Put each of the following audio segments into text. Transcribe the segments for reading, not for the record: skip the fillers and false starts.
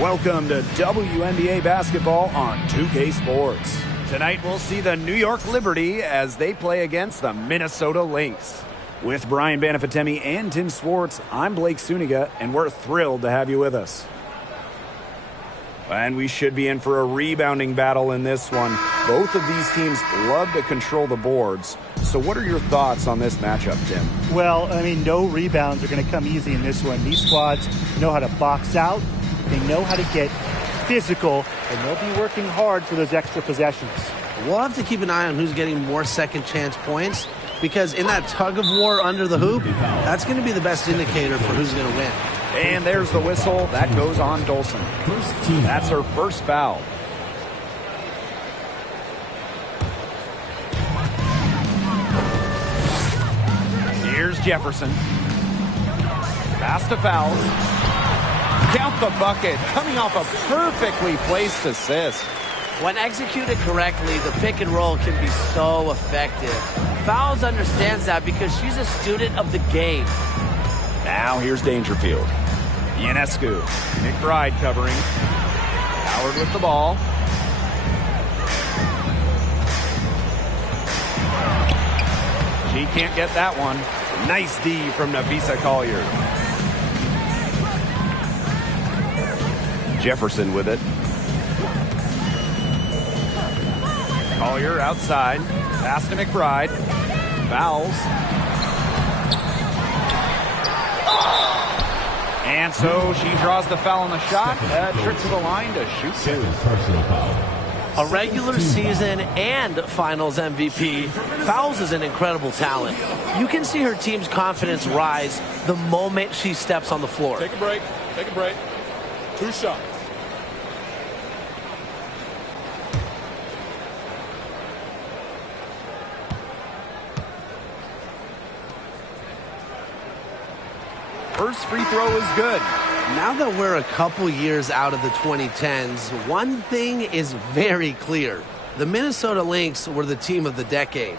Welcome to WNBA basketball on 2K Sports. Tonight we'll see the New York Liberty as they play against the Minnesota Lynx. With Brian Banafitemi and Tim Swartz, I'm Blake Suniga, and we're thrilled to have you with us. And we should be in for a rebounding battle in this one. Both of these teams love to control the boards. So what are your thoughts on this matchup, Tim? Well, I mean, no rebounds are going to come easy in this one. These squads know how to box out. They know how to get physical, and they'll be working hard for those extra possessions. We'll have to keep an eye on who's getting more second chance points, because in that tug of war under the hoop, that's going to be the best indicator for who's going to win. And there's the whistle. That goes on Dolson. That's her first foul. Here's Jefferson. Pass to Fowles. Count the bucket. Coming off a perfectly placed assist. When executed correctly, the pick and roll can be so effective. Fowles understands that because she's a student of the game. Now here's Dangerfield. Ionescu. McBride covering. Howard with the ball. She can't get that one. Nice D from Nafisa Collier. Jefferson with it. Collier outside. Pass to McBride. Fouls. And so she draws the foul on the shot. Trip to the line to shoot two. A regular season and finals MVP, Fowles is an incredible talent. You can see her team's confidence rise the moment she steps on the floor. Take a break. Take a break. 2 shots. First free throw is good. Now that we're a couple years out of the 2010s, one thing is very clear. The Minnesota Lynx were the team of the decade.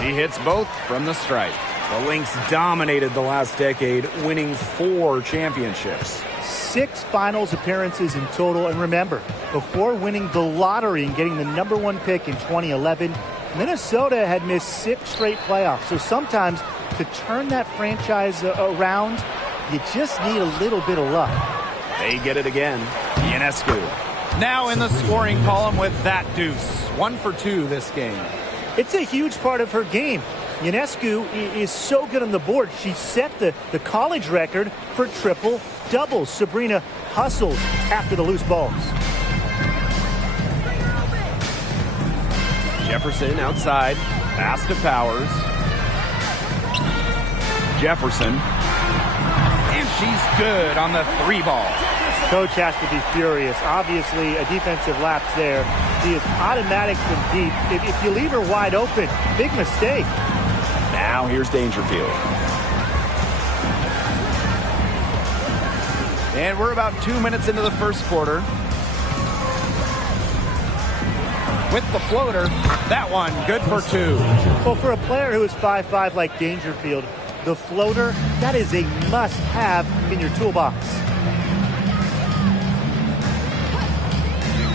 She hits both from the stripe. The Lynx dominated the last decade, winning 4 championships. 6 finals appearances in total. And remember, before winning the lottery and getting the #1 pick in 2011, Minnesota had missed 6 straight playoffs. So sometimes to turn that franchise around, you just need a little bit of luck. They get it again. Ionescu. Now in the scoring column with that deuce. 1 for 2 this game. It's a huge part of her game. Ionescu is so good on the board. She set the college record for triple doubles. Sabrina hustles after the loose balls. Jefferson outside. Pass to Powers. Jefferson. And she's good on the 3 ball. Coach has to be furious. Obviously, a defensive lapse there. She is automatic from deep. If you leave her wide open, big mistake. Now here's Dangerfield. And we're about 2 minutes into the first quarter. With the floater, that one good for 2. Well, for a player who is 5'5" like Dangerfield, the floater, that is a must-have in your toolbox.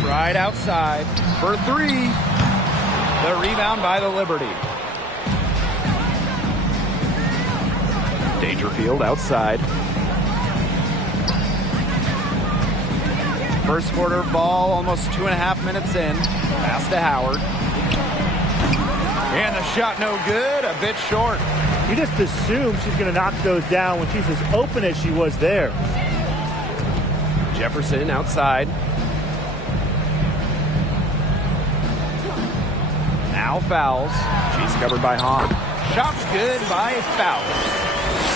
Right outside for 3. The rebound by the Liberty. Dangerfield outside. First quarter ball, almost 2.5 minutes in. Pass to Howard. And the shot no good, a bit short. You just assume she's going to knock those down when she's as open as she was there. Jefferson outside. Now Fouls. She's covered by Hahn. Shot's good by Fouls.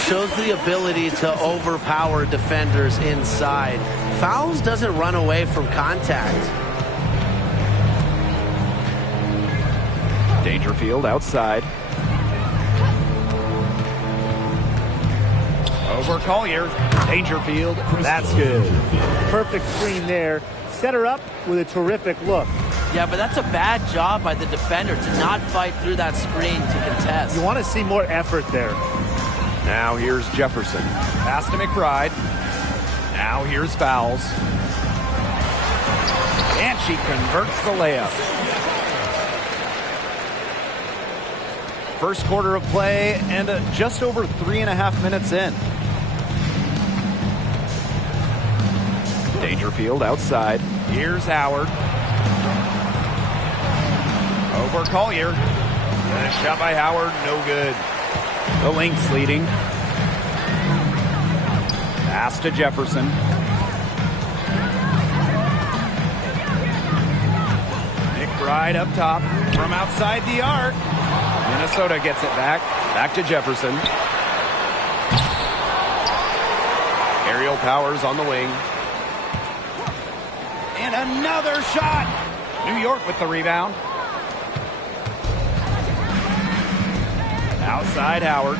Shows the ability to overpower defenders inside. Fouls doesn't run away from contact. Dangerfield outside. Over Collier. Dangerfield. That's good. Perfect screen there. Set her up with a terrific look. Yeah, but that's a bad job by the defender to not fight through that screen to contest. You want to see more effort there. Now here's Jefferson. Pass to McBride. Now here's Fowles. And she converts the layup. First quarter of play and just over 3.5 minutes in. Dangerfield outside. Here's Howard. Over Collier. And a shot by Howard, no good. The Lynx leading. Pass to Jefferson. McBride up top from outside the arc. Minnesota gets it back. Back to Jefferson. Aerial Powers on the wing. And another shot. New York with the rebound. Outside Howard.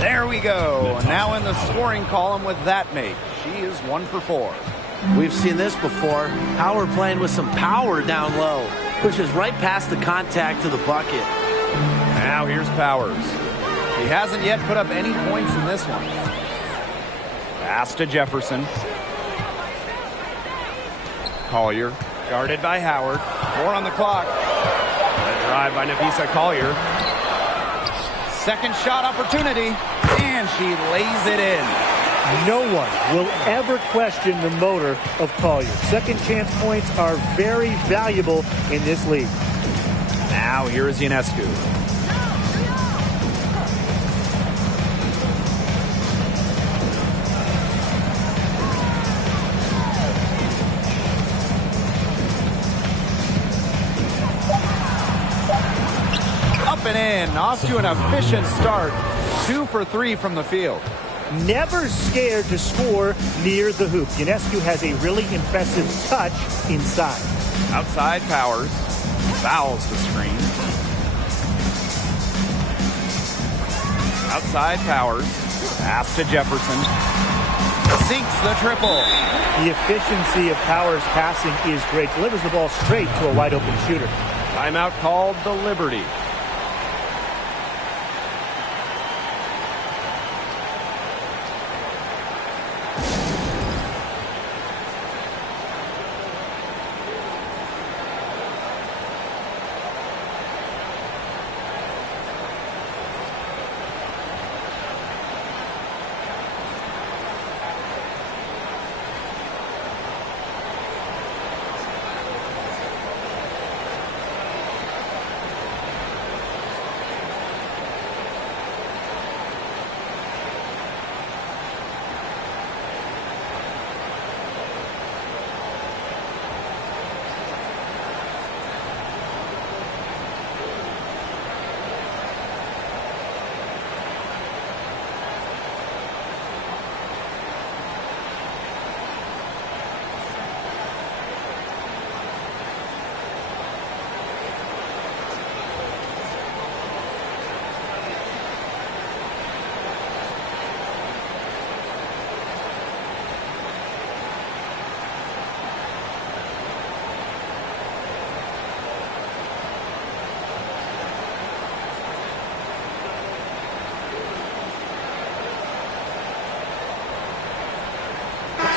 There we go. Now in the scoring column with that make. She is 1 for 4. We've seen this before. Howard playing with some power down low. Pushes right past the contact to the bucket. Now here's Powers. He hasn't yet put up any points in this one. Pass to Jefferson. Collier. Guarded by Howard. 4 on the clock. A drive by Nafisa Collier. Second shot opportunity. And she lays it in. No one will ever question the motor of Collier. Second chance points are very valuable in this league. Now here is Ionescu. Up and in, off to an efficient start. 2 for 3 from the field. Never scared to score near the hoop. Ionescu has a really impressive touch inside. Outside Powers. Fouls the screen. Outside Powers. Pass to Jefferson. Sinks the triple. The efficiency of Powers' passing is great. Delivers the ball straight to a wide open shooter. Timeout called the Liberty.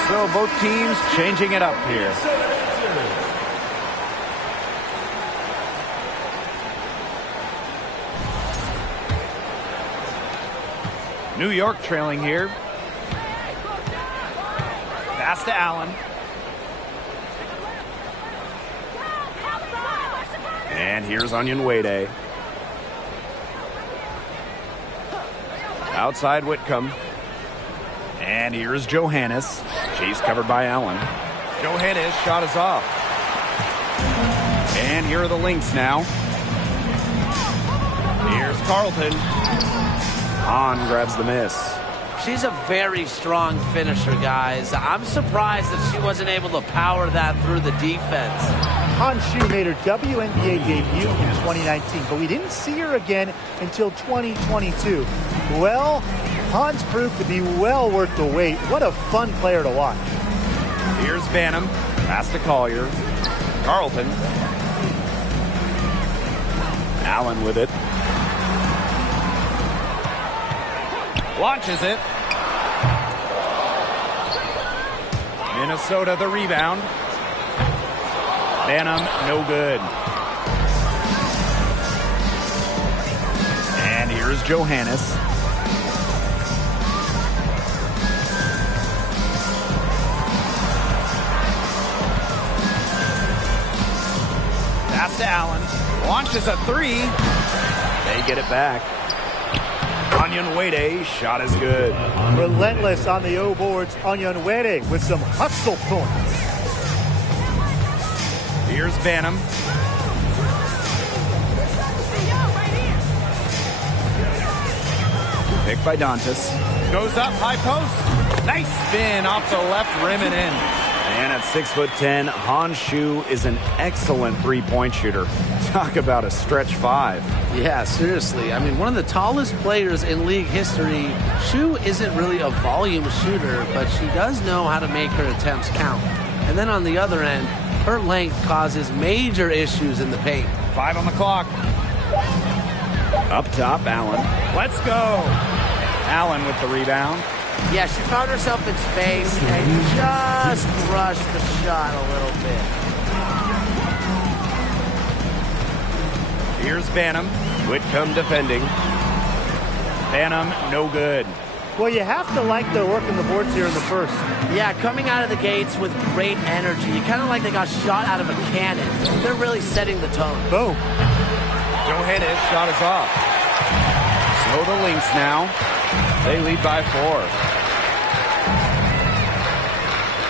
So both teams changing it up here. New York trailing here. Pass to Allen. And here's Onion Wade. Outside Whitcomb. And here's Johannes. Chase covered by Allen. Johannes shot is off. And here are the Lynx now. Here's Carlton. Hahn grabs the miss. She's a very strong finisher, guys. I'm surprised that she wasn't able to power that through the defense. Han Shu made her WNBA debut in 2019, but we didn't see her again until 2022. Well, Han's proved to be well worth the wait. What a fun player to watch. Here's Banham. Pass to Collier. Carlton. Allen with it. Launches it. Minnesota the rebound. Banham, no good. And here's Johannes. Pass to Allen. Launches a three. They get it back. Onyenwere, shot is good. Relentless on the O boards. Onyenwere with some hustle points. Here's Banham. Picked by Dantas. Goes up, high post. Nice spin off the left rim and in. And at 6'10", Han Shu is an excellent three-point shooter. Talk about a stretch five. Yeah, seriously. I mean, one of the tallest players in league history. Shu isn't really a volume shooter, but she does know how to make her attempts count. And then on the other end, her length causes major issues in the paint. 5 on the clock. Up top, Allen. Let's go. Allen with the rebound. Yeah, she found herself in space and just rushed the shot a little bit. Here's Banham. Whitcomb defending. Banham, no good. Well, you have to like their work in the boards here in the first. Yeah, coming out of the gates with great energy. Kind of like they got shot out of a cannon. They're really setting the tone. Boom. Johannes shot is off. So the Lynx now. They lead by 4.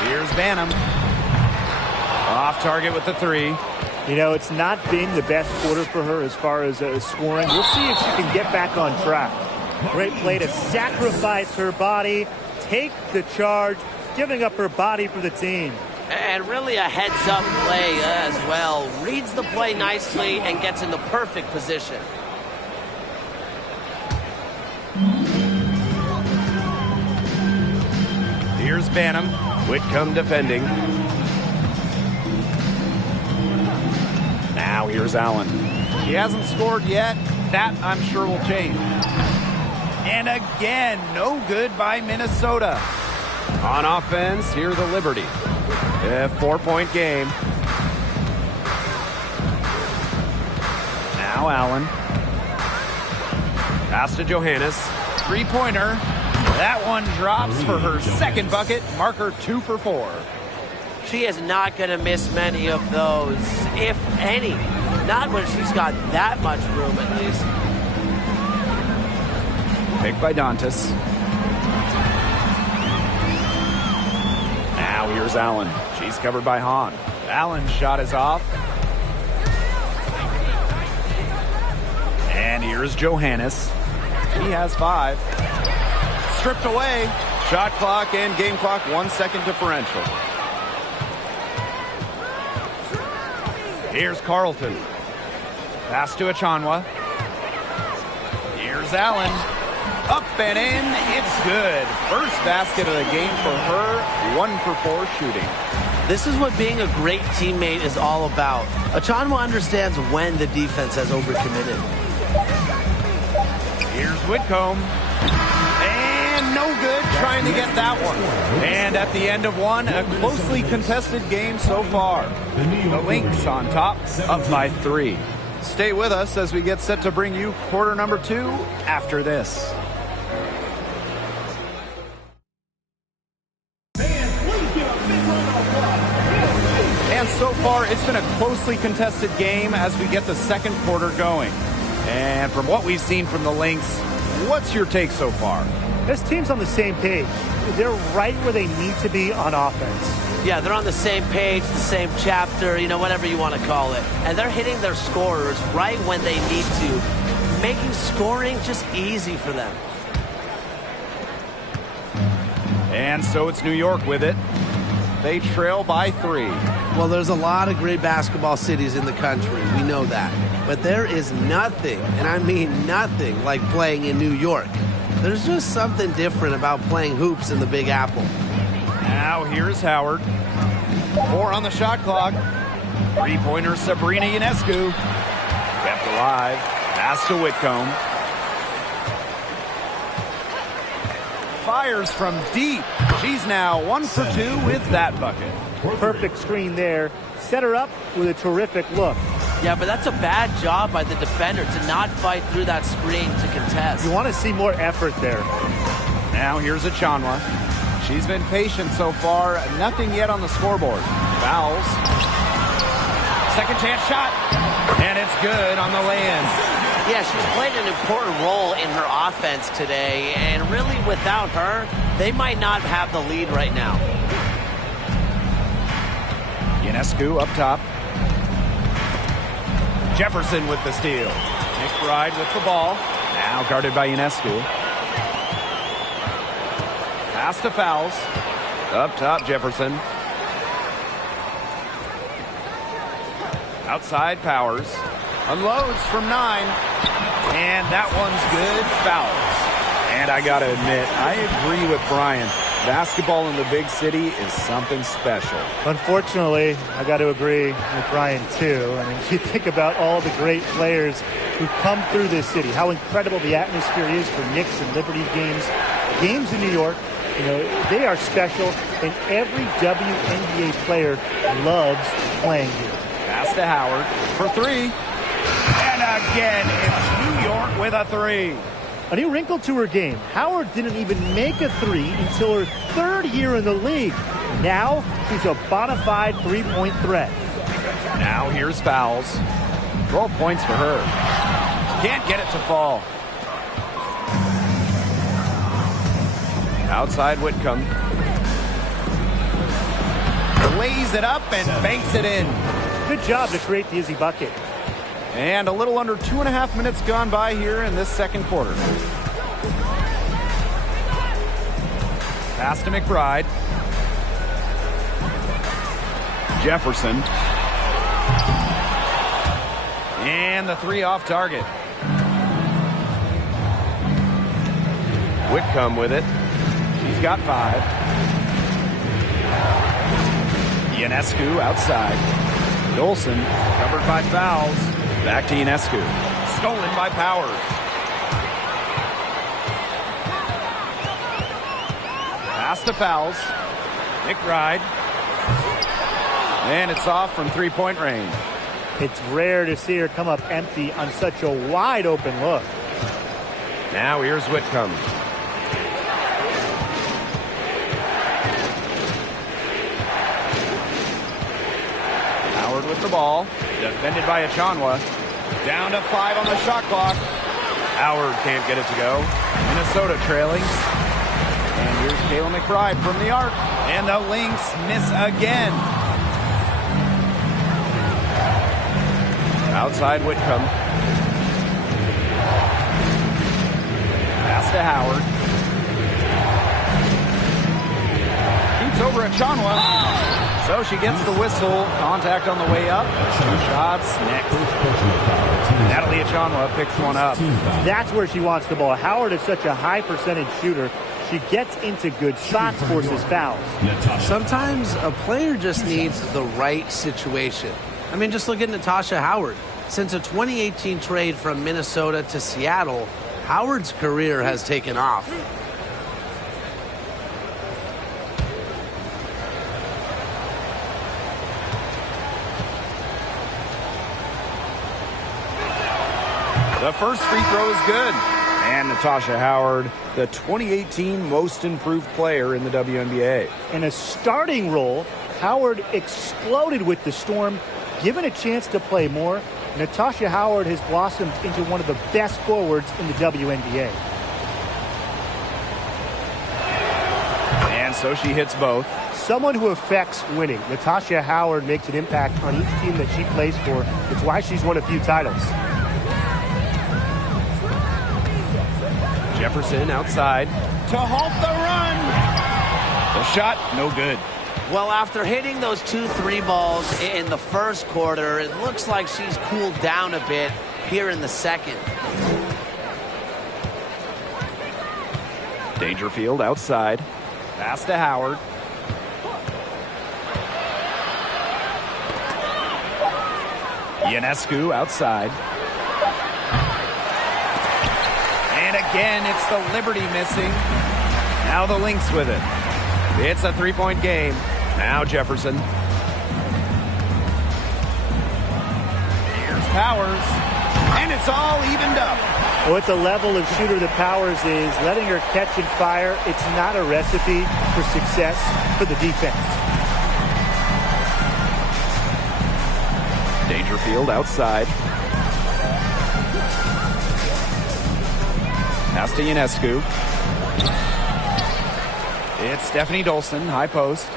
Here's Banham. Off target with the three. You know, it's not been the best quarter for her as far as scoring. We'll see if she can get back on track. Great play to sacrifice her body, take the charge, giving up her body for the team. And really a heads-up play as well. Reads the play nicely and gets in the perfect position. Here's Banham. Whitcomb defending. Now here's Allen. He hasn't scored yet. That, I'm sure, will change. And again, no good by Minnesota. On offense, here the Liberty. A 4-point game. Now Allen. Pass to Johannes. Three-pointer. That one drops for her second bucket. Marker 2 for 4. She is not going to miss many of those, if any. Not when she's got that much room, at least. Picked by Dantas. Now here's Allen. She's covered by Hahn. Allen's shot is off. And here's Johannes. He has 5. Stripped away. Shot clock and game clock 1 second differential. Here's Carlton. Pass to Achanwa. Here's Allen. Up and in. It's good. First basket of the game for her. 1 for 4 shooting. This is what being a great teammate is all about. Achanwa understands when the defense has overcommitted. Here's Whitcomb. And no good trying to get that one. And at the end of one, a closely contested game so far. The Lynx on top, up by 3. Stay with us as we get set to bring you quarter number 2 after this. And so far, it's been a closely contested game as we get the second quarter going. And from what we've seen from the Lynx, what's your take so far? This team's on the same page. They're right where they need to be on offense. Yeah, they're on the same page, the same chapter, you know, whatever you want to call it. And they're hitting their scorers right when they need to, making scoring just easy for them. And so it's New York with it. They trail by 3. Well, there's a lot of great basketball cities in the country. We know that. But there is nothing, and I mean nothing, like playing in New York. There's just something different about playing hoops in the Big Apple. Now here's Howard. 4 on the shot clock. Three-pointer Sabrina Ionescu. Kept alive. Pass to Whitcomb. Fires from deep. She's now 1 for 2 with that bucket. Perfect screen there. Set her up with a terrific look. Yeah, but that's a bad job by the defender to not fight through that screen to contest. You want to see more effort there. Now here's Achanwa. She's been patient so far. Nothing yet on the scoreboard. Fouls. Second chance shot. And it's good on the lay-in. Yeah, she's played an important role in her offense today. And really, without her, they might not have the lead right now. Ionescu up top. Jefferson with the steal. McBride with the ball. Now guarded by Ionescu. Pass to Fouls. Up top, Jefferson. Outside, Powers. Unloads from 9. And that one's good. Fouls. And I got to admit, I agree with Brian. Basketball in the big city is something special. Unfortunately, I got to agree with Brian, too. I mean, you think about all the great players who've come through this city, how incredible the atmosphere is for Knicks and Liberty games. Games in New York, you know, they are special, and every WNBA player loves playing here. Pass to Howard for 3. And again, it's New York with a 3. A new wrinkle to her game. Howard didn't even make a 3 until her 3rd year in the league. Now, she's a bona fide three-point threat. Now here's Fouls. 12 points for her. Can't get it to fall. Outside Whitcomb. Lays it up and banks it in. Good job to create the easy bucket. And a little under 2.5 minutes gone by here in this second quarter. Pass to McBride. Jefferson. And the 3 off target. Whitcomb with it. She's got 5. Ionescu outside. Dolson covered by Fouls. Back to Ionescu. Stolen by Powers. Pass to Fouls. McBride. And it's off from three-point range. It's rare to see her come up empty on such a wide-open look. Now here's Whitcomb. Howard with the ball. Defended by Achanwa. Down to 5 on the shot clock. Howard can't get it to go. Minnesota trailing. And here's Kayla McBride from the arc. And the Lynx miss again. Outside Whitcomb. Pass to Howard. Keeps over Achanwa. So she gets the whistle. Contact on the way up. 2 shots next. Natalie Achanwa picks one up. That's where she wants the ball. Howard is such a high percentage shooter. She gets into good shots, forces fouls. Sometimes a player just needs the right situation. I mean, just look at Natasha Howard. Since a 2018 trade from Minnesota to Seattle, Howard's career has taken off. The first free throw is good. And Natasha Howard, the 2018 most improved player in the WNBA. In a starting role, Howard exploded with the Storm. Given a chance to play more, Natasha Howard has blossomed into one of the best forwards in the WNBA. And so she hits both. Someone who affects winning. Natasha Howard makes an impact on each team that she plays for. It's why she's won a few titles. Jefferson outside to halt the run. The shot, no good. Well, after hitting those 2 3 balls in the first quarter, it looks like she's cooled down a bit here in the second. Dangerfield outside. Pass to Howard. Ionescu outside. And again, it's the Liberty missing. Now the Lynx with it. It's a three-point game. Now Jefferson. Here's Powers. And it's all evened up. Well, at the level of shooter that Powers is, letting her catch and fire, it's not a recipe for success for the defense. Dangerfield outside. Pass to Ionescu. It's Stephanie Dolson, high post.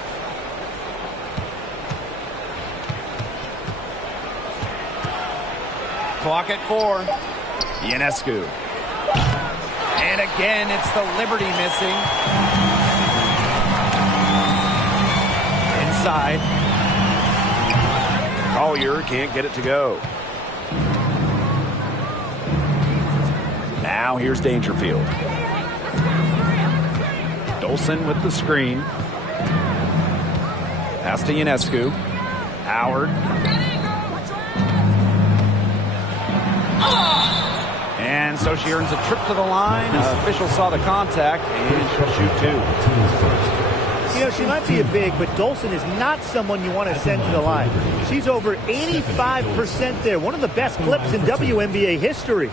Clock at 4. Ionescu. And again, it's the Liberty missing. Inside. Collier can't get it to go. Now here's Dangerfield. Dolson with the screen. Pass to Ionescu. Howard. And so she earns a trip to the line. Official saw the contact, and she'll shoot 2. You know, she might be a big, but Dolson is not someone you want to send to the line. She's over 85% there. One of the best clips in WNBA history.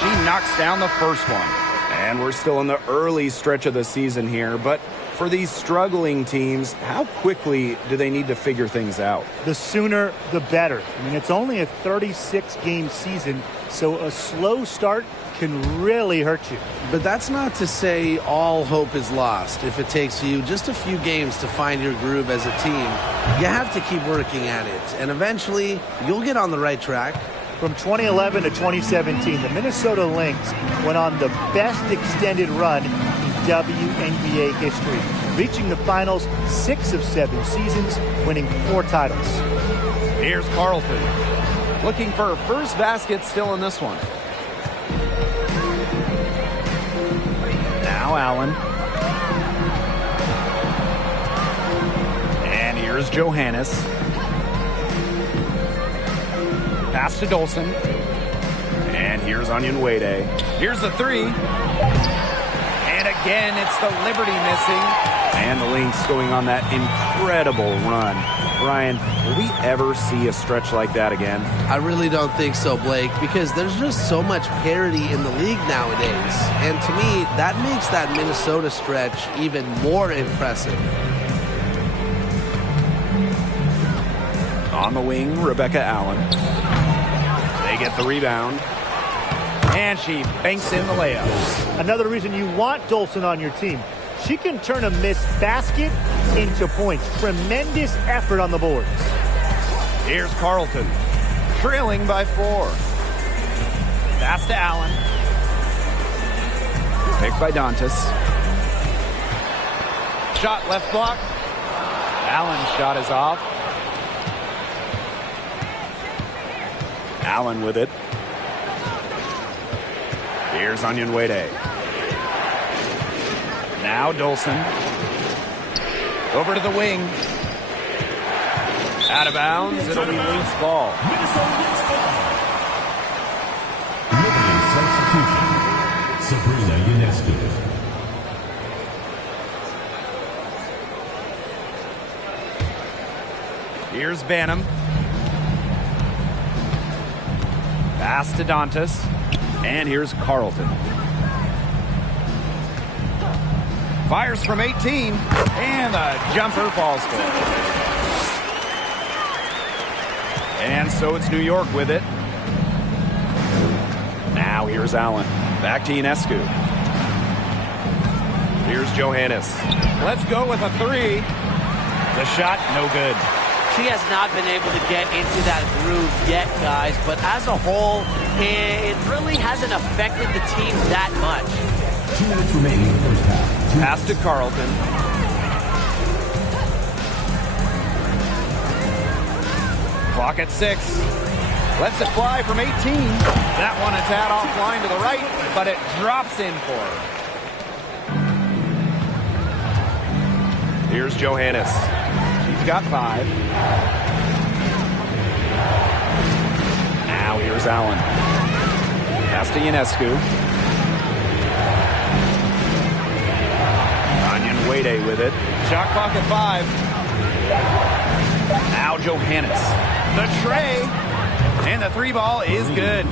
She knocks down the first one. And we're still in the early stretch of the season here, but for these struggling teams, how quickly do they need to figure things out? The sooner, the better. I mean, it's only a 36-game season, so a slow start can really hurt you. But that's not to say all hope is lost. If it takes you just a few games to find your groove as a team, you have to keep working at it, and eventually you'll get on the right track. From 2011 to 2017, the Minnesota Lynx went on the best extended run in WNBA history, reaching the finals 6 of 7 seasons, winning 4 titles. Here's Carlton, looking for her first basket still in this one. Now Allen. And here's Johannes. Pass to Dolson. And here's Onion Wade. Here's the 3. And again, it's the Liberty missing. And the Lynx going on that incredible run. Brian, will we ever see a stretch like that again? I really don't think so, Blake, because there's just so much parity in the league nowadays. And to me, that makes that Minnesota stretch even more impressive. On the wing, Rebecca Allen. They get the rebound. And she banks in the layup. Another reason you want Dolson on your team. She can turn a missed basket into points. Tremendous effort on the boards. Here's Carlton, trailing by 4. Pass to Allen. Picked by Dantas. Shot left block. Allen's shot is off. Allen with it. Here's Onion Wade. Now Dolson. Over to the wing. Out of bounds. It'll be Lynx ball. Sabrina Ionescu. Here's Banham. Pass to Dantas. And here's Carlton. Fires from 18. And the jumper falls for it. And so it's New York with it. Now here's Allen. Back to Ionescu. Here's Johannes. Let's go with a 3. The shot, no good. She has not been able to get into that groove yet, guys, but as a whole, it really hasn't affected the team that much. 2 minutes remaining in the first half. Pass to Carlton. Clock at 6. Lets it fly from 18. That one a tad offline to the right, but it drops in for her. Here's Johannes. She's got 5. Now here's Allen. Pass to Ionescu. Wade with it. Shot clock at 5. Now Johannes. The tray. And the 3 ball is good.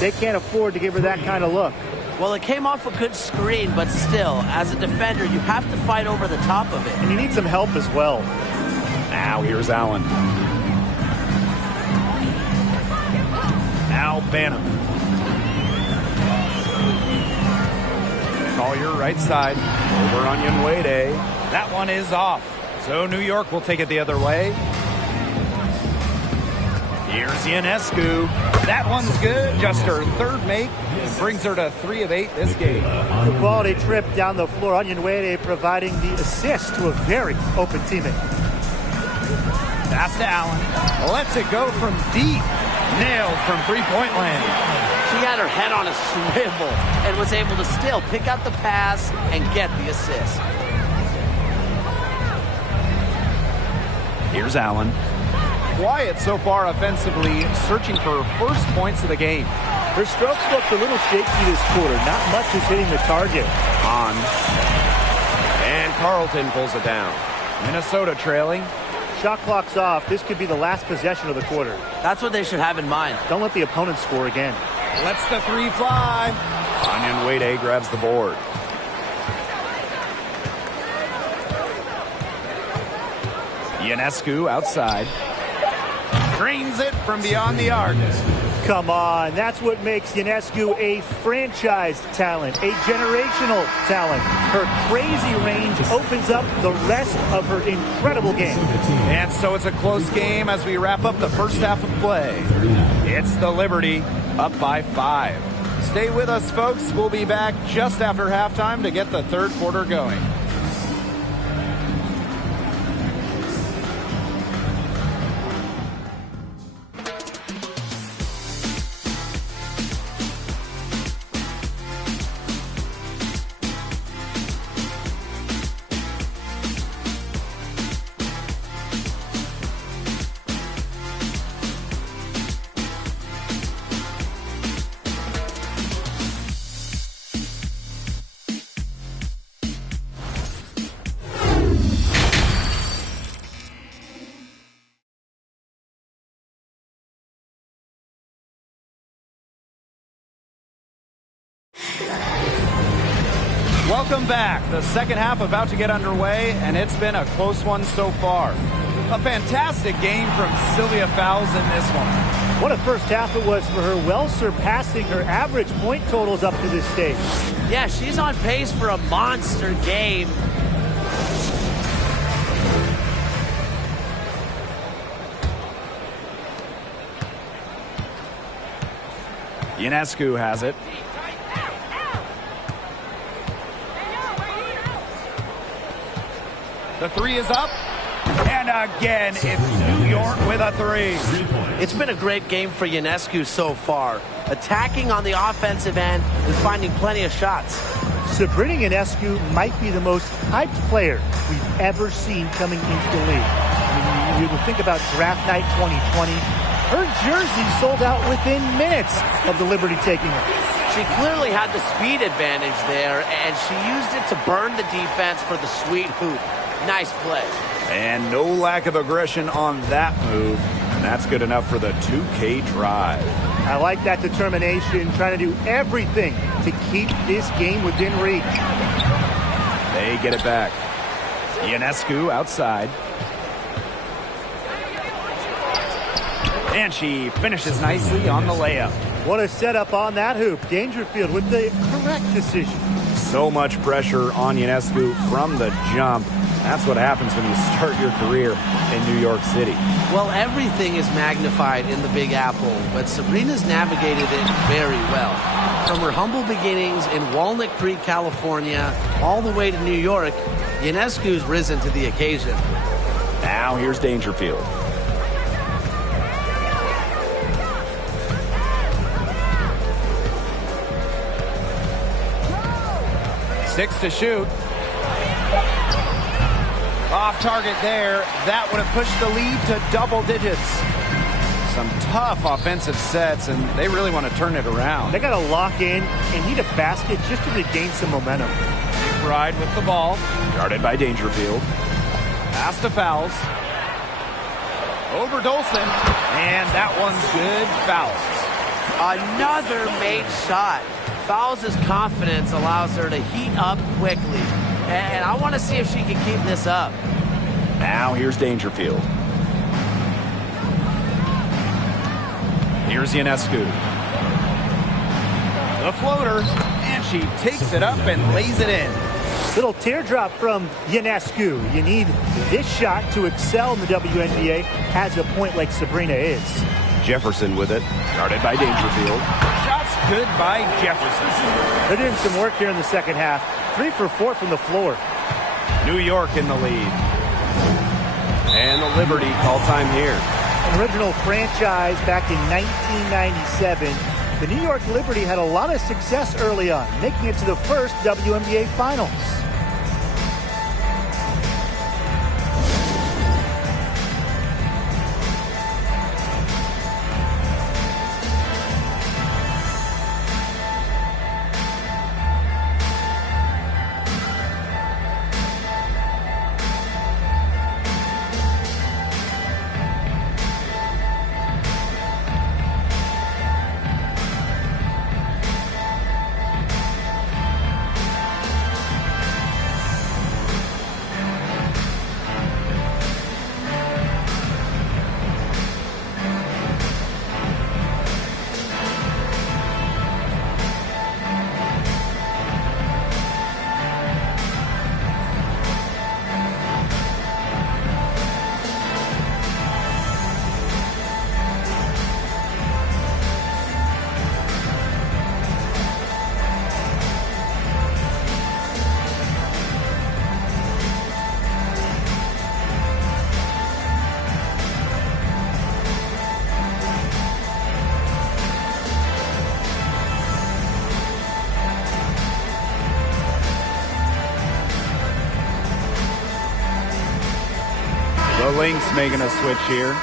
They can't afford to give her that kind of look. Well, it came off a good screen, but still, as a defender, you have to fight over the top of it. And you need some help as well. Now here's Allen. Now Banham. Collier right side. Over on Wade. That one is off. So New York will take it the other way. Here's Ionescu. That one's good. Just her 3rd make. Brings her to 3 of 8 this game. The quality trip down the floor. Onion Wade providing the assist to a very open teammate. Pass to Allen. Lets it go from deep. Nailed from 3-point land. She had her head on a swivel and was able to still pick out the pass and get the assist. Here's Allen. Quiet so far offensively, searching for first points of the game. Her strokes looked a little shaky this quarter. Not much is hitting the target. On. And Carlton pulls it down. Minnesota trailing. Shot clock's off. This could be the last possession of the quarter. That's what they should have in mind. Don't let the opponent score again. Lets the 3 fly. Onion Wade grabs the board. Ionescu outside. Drains it from beyond the arc. Come on. That's what makes Ionescu a franchise talent, a generational talent. Her crazy range opens up the rest of her incredible game. And so it's a close game as we wrap up the first half of play. It's the Liberty up by 5. Stay with us, folks. We'll be back just after halftime to get the 3rd quarter going. Welcome back. The second half about to get underway, and it's been a close one so far. A fantastic game from Sylvia Fowles in this one. What a first half it was for her, well surpassing her average point totals up to this stage. Yeah, she's on pace for a monster game. Ionescu has it. The 3 is up. And again, it's New York with a 3. It's been a great game for Ionescu so far. Attacking on the offensive end and finding plenty of shots. Sabrina Ionescu might be the most hyped player we've ever seen coming into the league. I mean, you would think about draft night 2020. Her jersey sold out within minutes of the Liberty taking her. She clearly had the speed advantage there, and she used it to burn the defense for the sweet hoop. Nice play. And no lack of aggression on that move. And that's good enough for the 2K drive. I like that determination, trying to do everything to keep this game within reach. They get it back. Ionescu outside. And she finishes nicely on the layup. What a setup on that hoop. Dangerfield with the correct decision. So much pressure on Ionescu from the jump. That's what happens when you start your career in New York City. Well, everything is magnified in the Big Apple, but Sabrina's navigated it very well. From her humble beginnings in Walnut Creek, California, all the way to New York, Ionescu's risen to the occasion. Now here's Dangerfield. 6 to shoot. Off target there. That would have pushed the lead to double digits. Some tough offensive sets, and they really want to turn it around. They got to lock in and need a basket just to regain some momentum. McBride with the ball. Guarded by Dangerfield. Pass to Fouls. Over Dolson. And that one's good. Fouls. Another made shot. Fouls' confidence allows her to heat up quickly. And I want to see if she can keep this up. Now here's Dangerfield. Here's Ionescu. The floater. And she takes it up and lays it in. Little teardrop from Ionescu. You need this shot to excel in the WNBA as a point like Sabrina is. Jefferson with it. Guarded by Dangerfield. Shots good by Jefferson. They're doing some work here in the second half. 3 for 4 from the floor. New York in the lead. And the Liberty call time here. An original franchise back in 1997. The New York Liberty had a lot of success early on, making it to the first WNBA Finals. The Lynx making a switch here.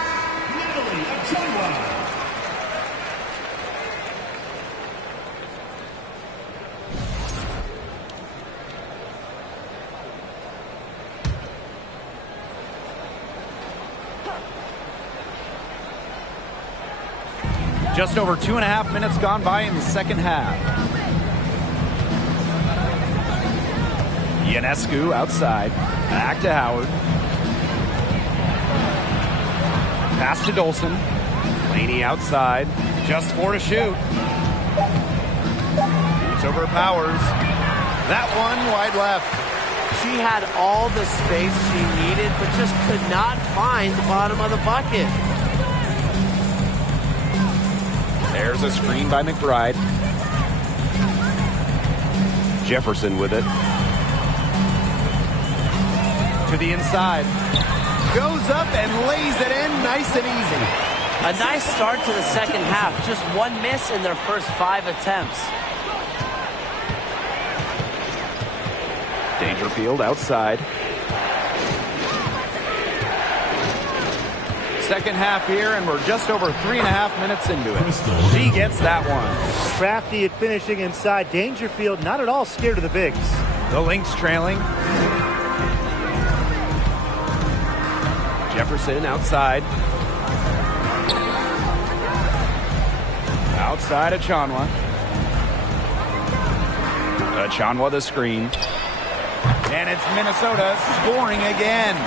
Just over 2.5 minutes gone by in the second half. Ionescu outside. Back to Howard. Pass to Dolson. Laney outside. Just 4 to shoot. It's over Powers. That one wide left. She had all the space she needed, but just could not find the bottom of the bucket. There's a screen by McBride. Jefferson with it. To the inside. Goes up and lays it in nice and easy. A nice start to the second half. Just one miss in their first 5 attempts. Dangerfield outside. Second half here, and we're just over 3.5 minutes into it. She gets that one. Crafty at finishing inside. Dangerfield not at all scared of the bigs. The Lynx trailing. Jefferson outside. Outside of Chanwa. Chanwa the screen. And it's Minnesota scoring again.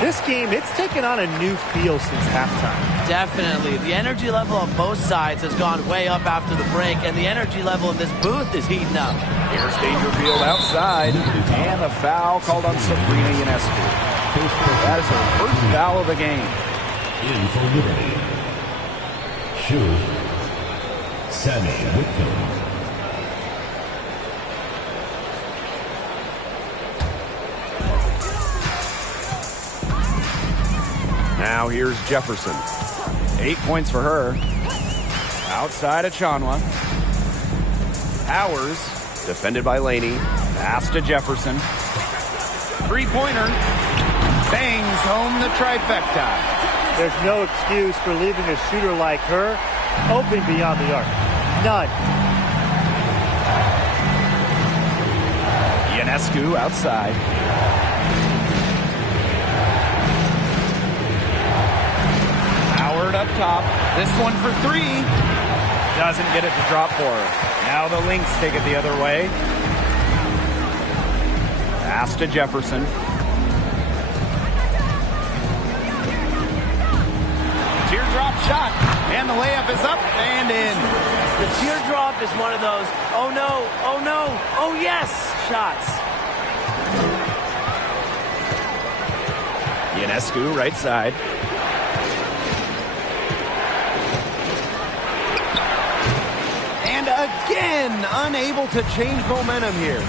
This game, it's taken on a new feel since halftime. Definitely. The energy level on both sides has gone way up after the break, and the energy level in this booth is heating up. Here's Dangerfield outside. And the foul called on Sabrina Ionescu. That is her first foul of the game. In for Liberty. Shoot. Sammy Whitcomb. Now here's Jefferson. 8 points for her. Outside of Chanwa. Powers, defended by Laney. Pass to Jefferson. Three-pointer. Bangs home the trifecta. There's no excuse for leaving a shooter like her open beyond the arc. None. Ionescu outside. Howard up top. This one for three. Doesn't get it to drop for her. Now the Lynx take it the other way. Pass to Jefferson. Teardrop shot. And the layup is up and in. The teardrop is one of those, oh no, oh no, oh yes, shots. Ionescu right side. And again, unable to change momentum here.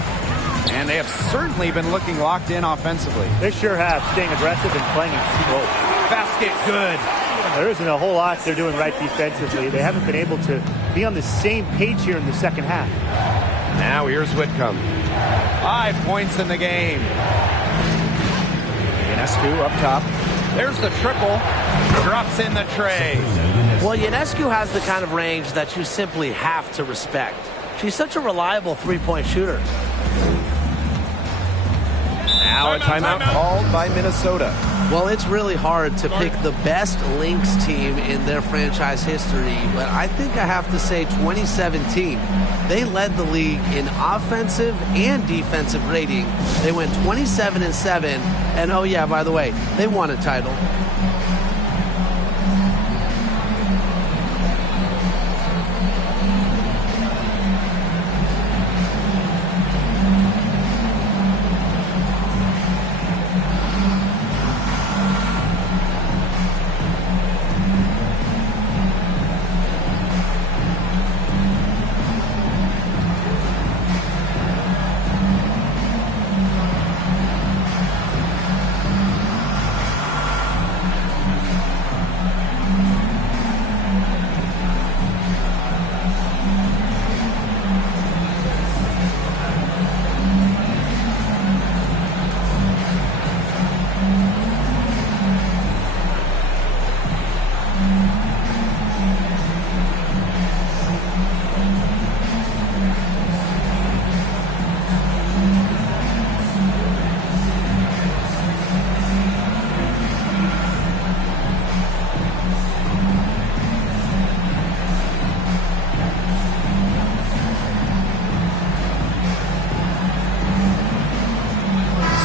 And they have certainly been looking locked in offensively. They sure have, staying aggressive and playing in control. Basket good. There isn't a whole lot they're doing right defensively. They haven't been able to be on the same page here in the second half. Now here's Whitcomb. 5 points in the game. Ionescu up top. There's the triple. Drops in the tray. Well, Ionescu has the kind of range that you simply have to respect. She's such a reliable three-point shooter. Now a timeout called by Minnesota. Well, it's really hard to pick the best Lynx team in their franchise history, but I think I have to say 2017. They led the league in offensive and defensive rating. They went 27-7, and oh yeah, by the way, they won a title.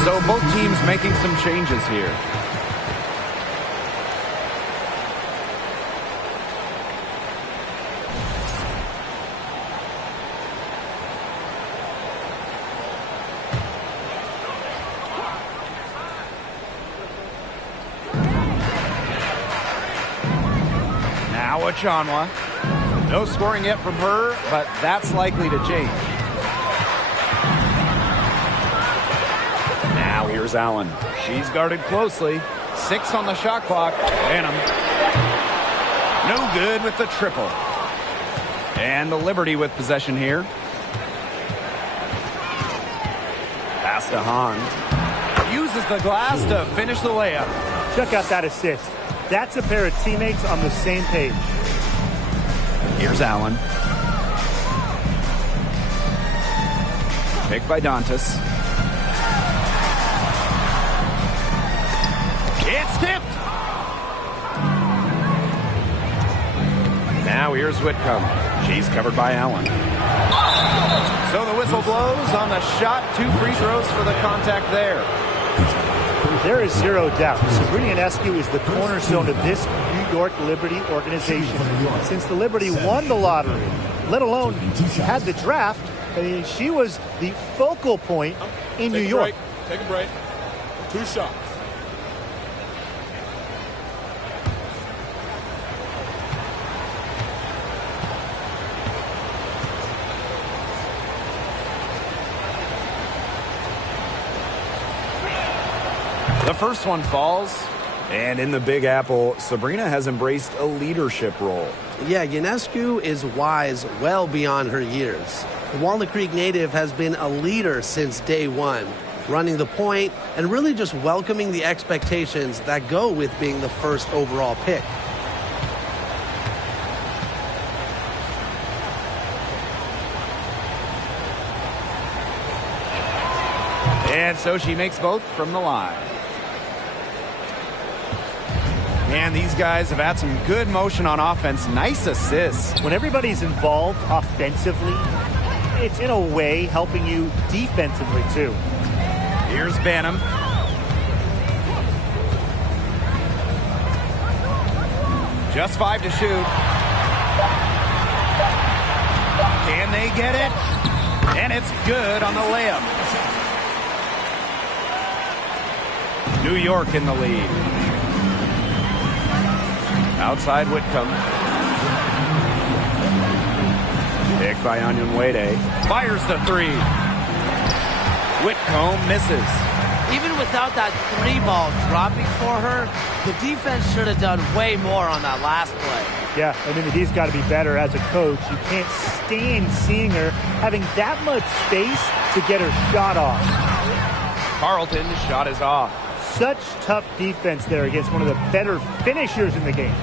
So both teams making some changes here. Now Achanwa. No scoring yet from her, but that's likely to change. Now here's Allen. She's guarded closely. 6 on the shot clock. Phantom. No good with the triple. And the Liberty with possession here. Pass to Hahn. Uses the glass to finish the layup. Check out that assist. That's a pair of teammates on the same page. Here's Allen. Picked by Dantas. It's tipped. Now here's Whitcomb. She's covered by Allen. So the whistle blows on the shot. 2 free throws for the contact there. There is zero doubt. Sabrina Ionescu is the cornerstone of this New York Liberty organization. Since the Liberty won the lottery, let alone had the draft, she was the focal point in New York. Take a break. 2 shots. The first one falls, and in the Big Apple, Sabrina has embraced a leadership role. Yeah, Ionescu is wise well beyond her years. The Walnut Creek native has been a leader since day one, running the point and really just welcoming the expectations that go with being the first overall pick. And so she makes both from the line. And these guys have had some good motion on offense. Nice assists. When everybody's involved offensively, it's in a way helping you defensively too. Here's Banham. Just 5 to shoot. Can they get it? And it's good on the layup. New York in the lead. Outside Whitcomb. Picked by Onyenwere. Fires the three. Whitcomb misses. Even without that three ball dropping for her, the defense should have done way more on that last play. Yeah, I mean, he's got to be better as a coach. You can't stand seeing her having that much space to get her shot off. Carlton's shot is off. Such tough defense there against one of the better finishers in the game.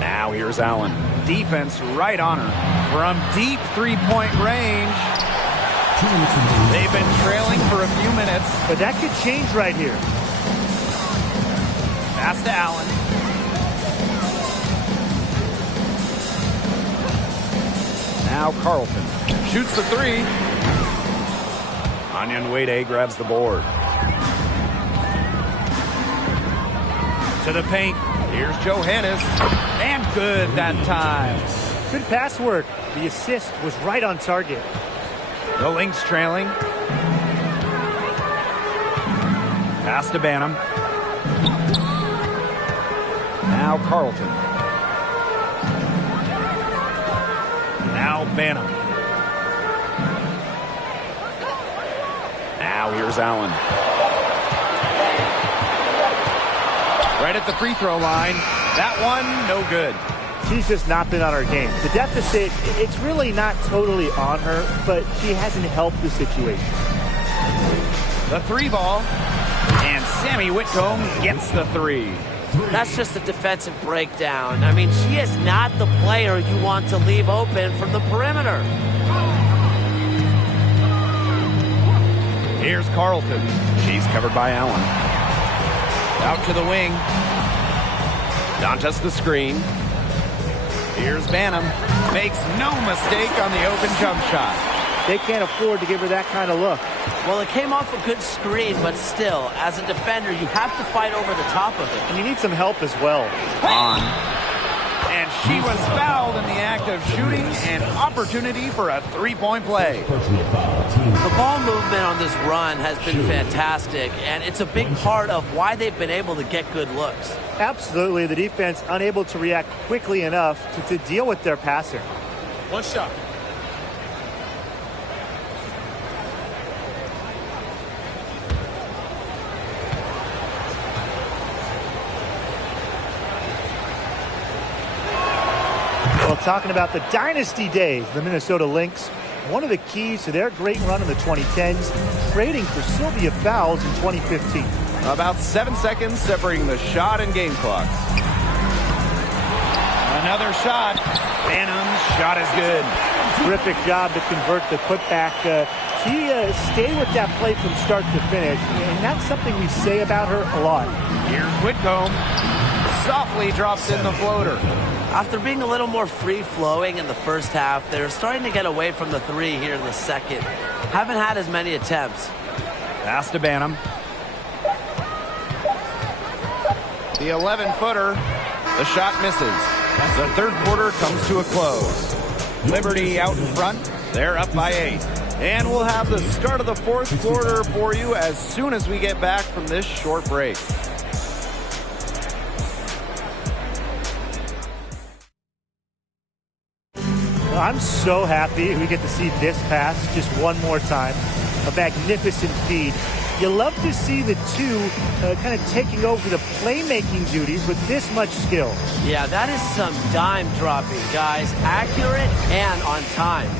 Now here's Allen. Defense right on her from deep three-point range. They've been trailing for a few minutes. But that could change right here. Pass to Allen. Now Carlton shoots the three. Onyenwere grabs the board. To the paint. Here's Johannes. And good that time. Good pass work. The assist was right on target. The Lynx trailing. Pass to Banham. Now Carlton. Now Banham. Now here's Allen. Right at the free throw line. That one, no good. She's just not been on her game. The deficit, it's really not totally on her, but she hasn't helped the situation. The three ball. And Sammy Whitcomb gets the three. That's just a defensive breakdown. I mean, she is not the player you want to leave open from the perimeter. Here's Carlton. She's covered by Allen. Out to the wing. Dantas the screen. Here's Banham. Makes no mistake on the open jump shot. They can't afford to give her that kind of look. Well, it came off a good screen, but still, as a defender, you have to fight over the top of it. And you need some help as well. On. And she was fouled in the act of shooting, an opportunity for a three-point play. The ball movement on this run has been fantastic, and it's a big part of why they've been able to get good looks. Absolutely. The defense unable to react quickly enough to deal with their passing. One shot. Well, talking about the dynasty days, the Minnesota Lynx, one of the keys to their great run in the 2010s, trading for Sylvia Fowles in 2015. About 7 seconds separating the shot and game clocks. Another shot. Banham's shot is good. Terrific job to convert the putback. She stayed with that play from start to finish, and that's something we say about her a lot. Here's Whitcomb. Softly drops in the floater. After being a little more free-flowing in the first half, they're starting to get away from the three here in the second. Haven't had as many attempts. Pass to Banham. The 11-footer. The shot misses. The third quarter comes to a close. Liberty out in front. They're up by 8. And we'll have the start of the fourth quarter for you as soon as we get back from this short break. I'm so happy we get to see this pass just one more time. A magnificent feed. You love to see the two kind of taking over the playmaking duties with this much skill. Yeah, that is some dime dropping, guys. Accurate and on time.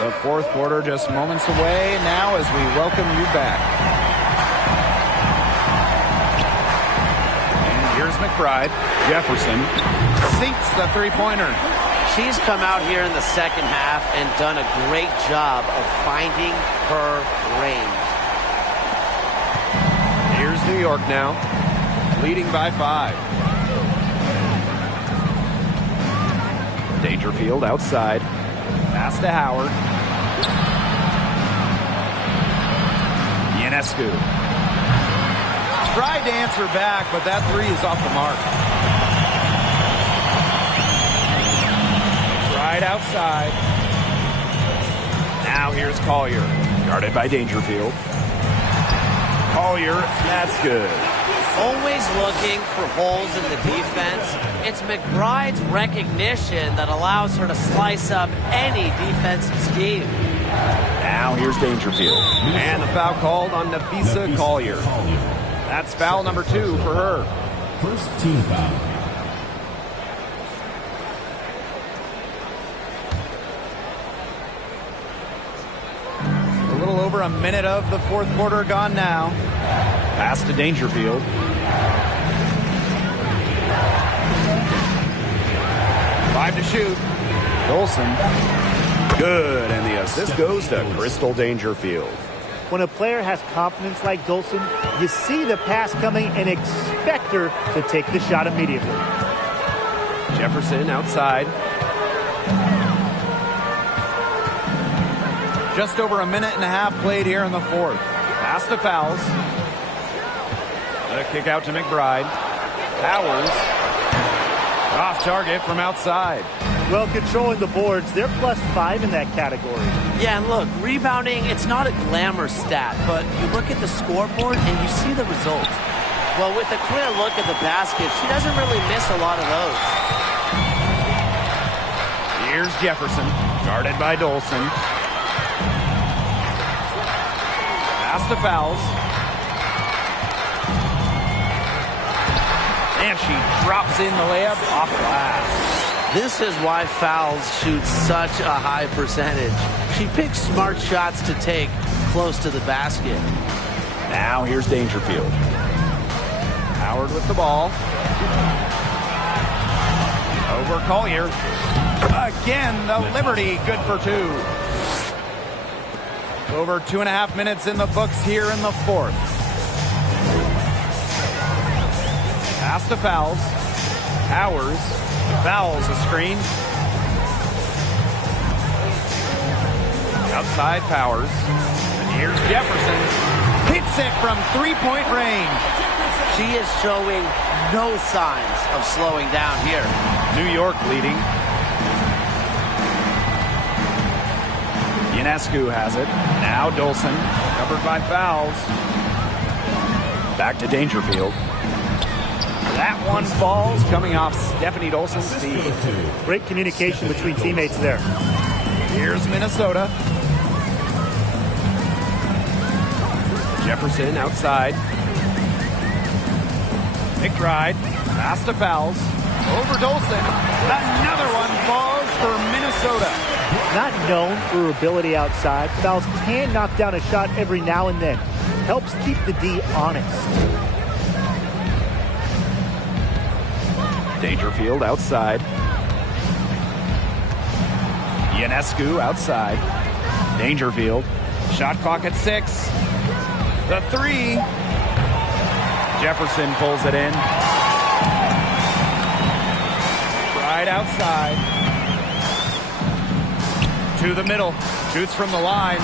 The fourth quarter just moments away now as we welcome you back. And here's McBride. Jefferson sinks the three-pointer. She's come out here in the second half and done a great job of finding her range. Here's New York now, leading by 5. Dangerfield outside. Pass to Howard. Ionescu. Tried to answer back, but that three is off the mark. Right outside. Now here's Collier. Guarded by Dangerfield. Collier, that's good. Always looking for holes in the defense. It's McBride's recognition that allows her to slice up any defensive scheme. Now here's Dangerfield. And the foul called on Nafisa Collier. That's foul number 2 for her. First team foul. A little over a minute of the fourth quarter gone now. Pass to Dangerfield. Five to shoot. Dolson. Good, and the assist goes to Crystal Dangerfield. When a player has confidence like Dolson, you see the pass coming and expect her to take the shot immediately. Jefferson outside. Just over a minute and a half played here in the fourth. Pass to Fowles. A kick out to McBride. Powers. Off target from outside. Well, controlling the boards, they're +5 in that category. Yeah, and look, rebounding, it's not a glamour stat, but you look at the scoreboard and you see the result. Well, with a clear look at the basket, she doesn't really miss a lot of those. Here's Jefferson, guarded by Dolson. Pass to Fowles. And she drops in the layup off glass. This is why Fowles shoots such a high percentage. She picks smart shots to take close to the basket. Now here's Dangerfield. Howard with the ball. Over Collier. Again, the Liberty, good for 2. Over 2.5 minutes in the books here in the fourth. Pass to Fowles. Powers. Fouls a screen. Outside Powers. And here's Jefferson. Hits it from three-point range. She is showing no signs of slowing down here. New York leading. Ionescu has it. Now Dolson. Covered by Fouls. Back to Dangerfield. That one falls, coming off Stephanie Dolson's speed. Great communication between teammates there. Here's Minnesota. Jefferson outside. McBride. Pass to Fowles. Over Dolson. Another one falls for Minnesota. Not known for her ability outside, Fowles can knock down a shot every now and then. Helps keep the D honest. Dangerfield outside. Ionescu outside. Dangerfield. Shot clock at 6. The 3. Jefferson pulls it in. Right outside. To the middle. Shoots from the line.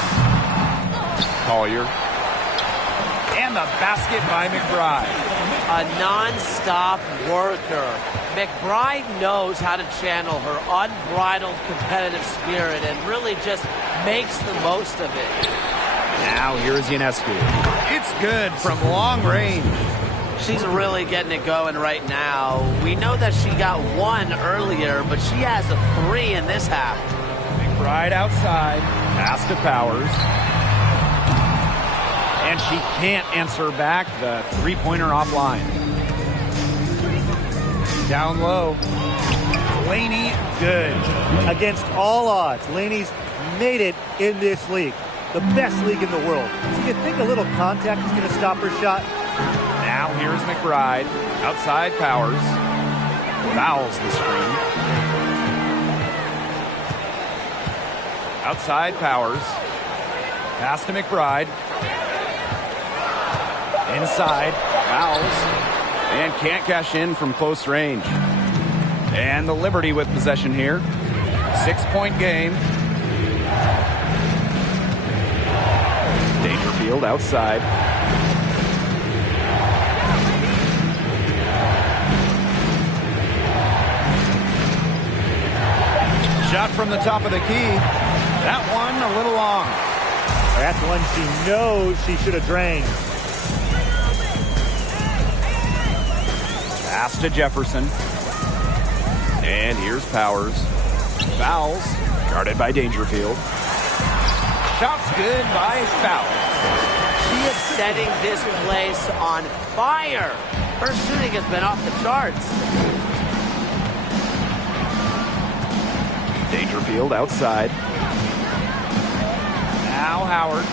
Collier. And the basket by McBride. A non-stop worker. McBride knows how to channel her unbridled competitive spirit and really just makes the most of it. Now here's Ionescu. It's good from long range. She's really getting it going right now. We know that she got 1 earlier, but she has a 3 in this half. McBride outside. Pass to Powers. And she can't answer back the three-pointer offline. Down low. Laney, good. Against all odds, Laney's made it in this league. The best league in the world. So you think a little contact is going to stop her shot? Now here's McBride. Outside Powers. Fouls the screen. Outside Powers. Pass to McBride. Inside. Fouls. And can't cash in from close range. And the Liberty with possession here. 6-point game. Dangerfield outside. Shot from the top of the key. That one a little long. That's one she knows she should have drained. Pass to Jefferson. And here's Powers. Fouls. Guarded by Dangerfield. Shot's good by Fowles. She is setting this place on fire. Her shooting has been off the charts. Dangerfield outside. Now Howard.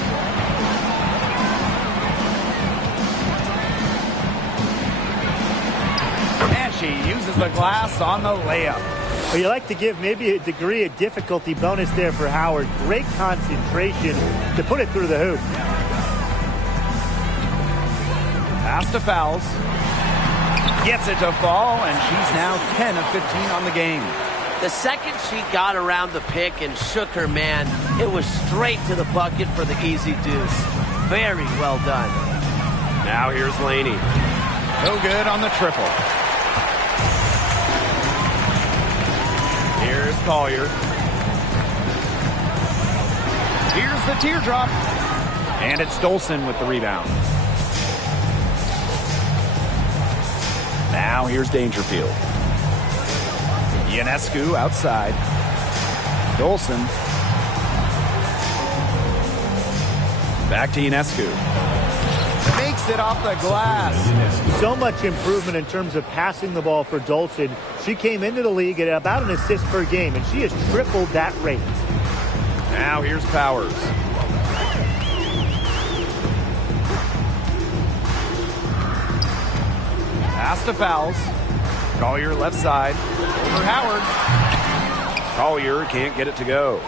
And she uses the glass on the layup. Well, you like to give maybe a degree of difficulty bonus there for Howard. Great concentration to put it through the hoop. Pass to Fouls. Gets it to fall, and she's now 10 of 15 on the game. The second she got around the pick and shook her man, it was straight to the bucket for the easy deuce. Very well done. Now here's Laney. No good on the triple. Here's Collier. Here's the teardrop. And it's Dolson with the rebound. Now here's Dangerfield. Ionescu outside. Dolson. Back to Ionescu. Makes it off the glass. So much improvement in terms of passing the ball for Dolson. She came into the league at about an assist per game, and she has tripled that rate. Now here's Powers. Pass to Fouls. Collier left side. Over Howard. Collier can't get it to go.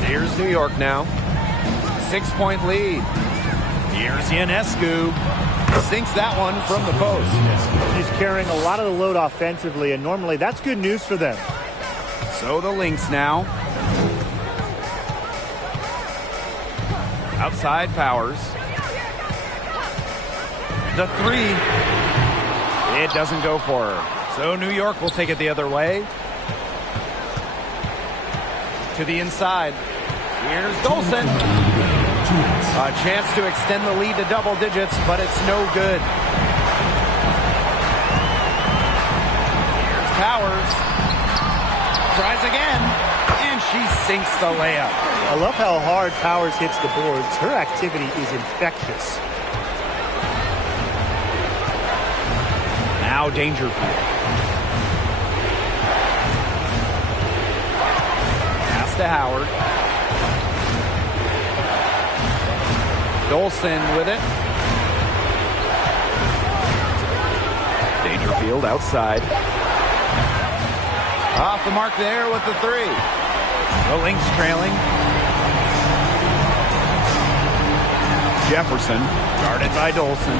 Here's New York now. 6-point lead. Here's Ionescu. Sinks that one from the post. She's carrying a lot of the load offensively, and normally that's good news for them. So the Lynx now. Outside Powers. The three. It doesn't go for her. So New York will take it the other way. To the inside. Here's Dolson. A chance to extend the lead to double digits, but it's no good. Here's Powers. Tries again, and she sinks the layup. I love how hard Powers hits the boards. Her activity is infectious. Now Dangerfield. Pass to Howard. Dolson with it. Dangerfield outside. Off the mark there with the three. The Lynx trailing. Jefferson guarded by Dolson.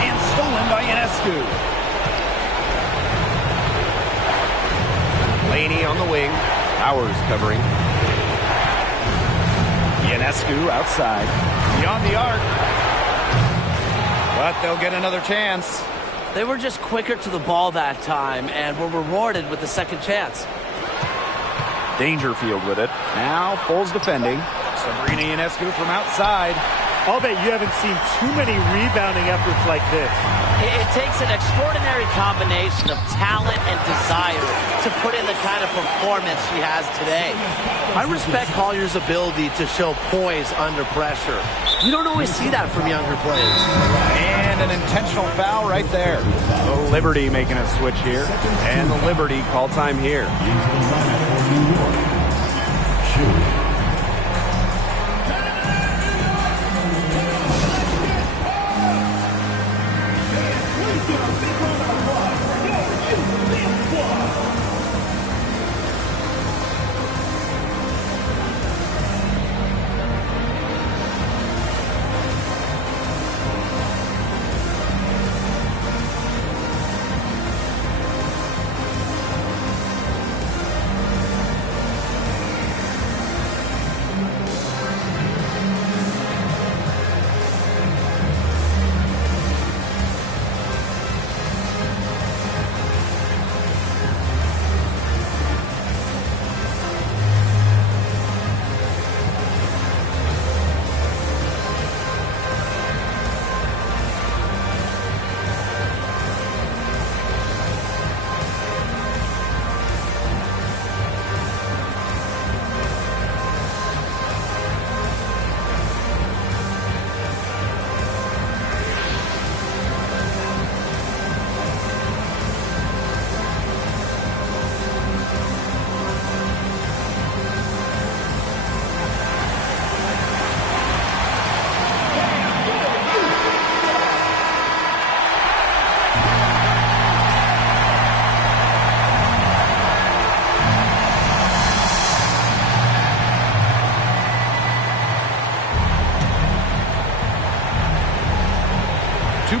And stolen by Ionescu. Laney on the wing. Powers covering. Ionescu outside. Beyond the arc. But they'll get another chance. They were just quicker to the ball that time and were rewarded with the second chance. Dangerfield with it. Now Foles defending. Sabrina Ionescu from outside. I'll bet you haven't seen too many rebounding efforts like this. It takes an extraordinary combination of talent and desire to put in the kind of performance she has today. I respect Collier's ability to show poise under pressure. You don't always see that from younger players. And an intentional foul right there. The Liberty making a switch here. And the Liberty call time here.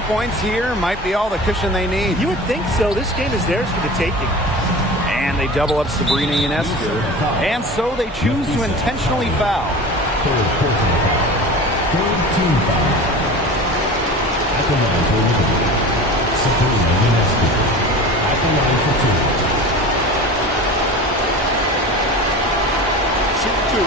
Points here might be all the cushion they need. You would think so. This game is theirs for the taking. And they double up Sabrina Ionescu. And so they choose to intentionally foul. Third team foul. At the line for Liberty, Sabrina Ionescu. At the line for two. Shoot two.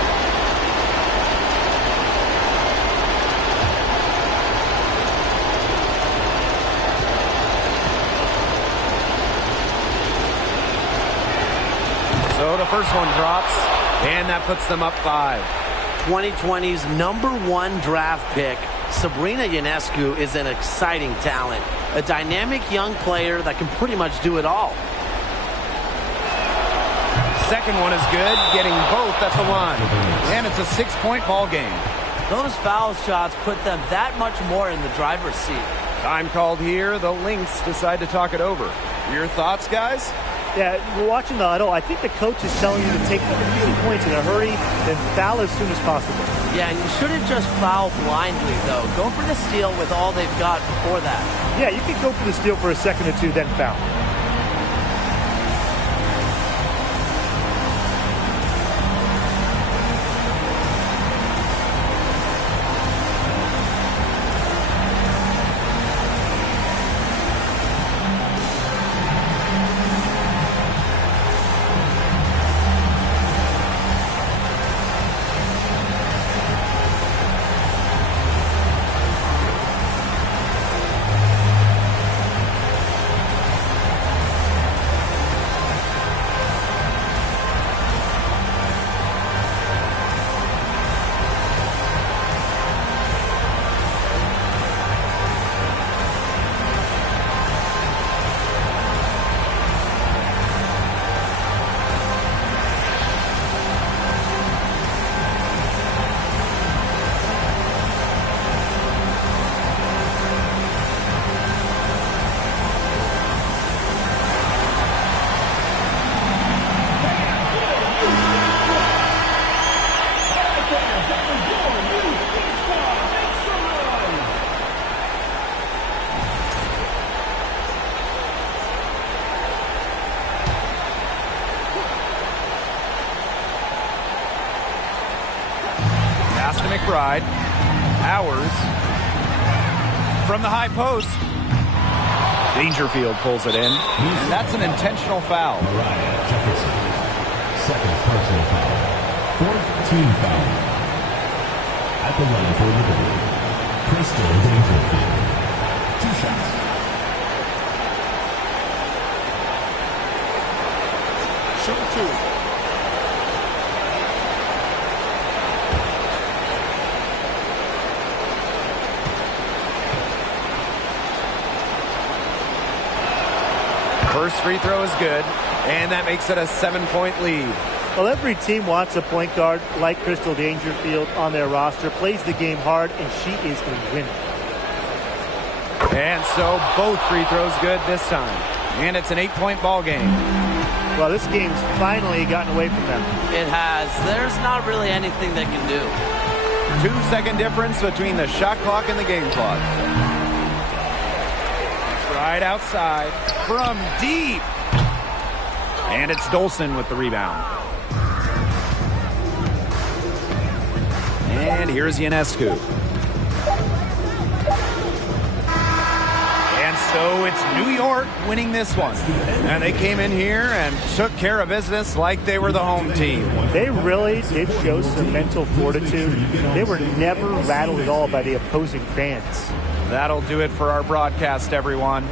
So the first one drops, and that puts them up 5. 2020's #1 draft pick, Sabrina Ionescu, is an exciting talent. A dynamic young player that can pretty much do it all. Second one is good, getting both at the line. And it's a 6-point ball game. Those foul shots put them that much more in the driver's seat. Time called here. The Lynx decide to talk it over. Your thoughts, guys? Yeah, we're watching the huddle. I think the coach is telling you to take easy points in a hurry and foul as soon as possible. Yeah, and you shouldn't just foul blindly, though. Go for the steal with all they've got before that. Yeah, you can go for the steal for a second or two, then foul. McBride. Powers from the high post. Dangerfield pulls it in. And that's an intentional foul. Mariah Jefferson. Second personal foul. Fourth team foul. At the line for Liberty, Crystal Dangerfield. 2 shots. 2. First free throw is good, and that makes it a 7-point lead. Well, every team wants a point guard like Crystal Dangerfield on their roster, plays the game hard, and she is a winner. And so both free throws good this time. And it's an 8-point ball game. Well, this game's finally gotten away from them. It has. There's not really anything they can do. 2-second difference between the shot clock and the game clock. Right outside from deep. And it's Dolson with the rebound. And here's Ionescu. And so it's New York winning this one. And they came in here and took care of business like they were the home team. They really did show some mental fortitude. They were never rattled at all by the opposing fans. That'll do it for our broadcast, everyone.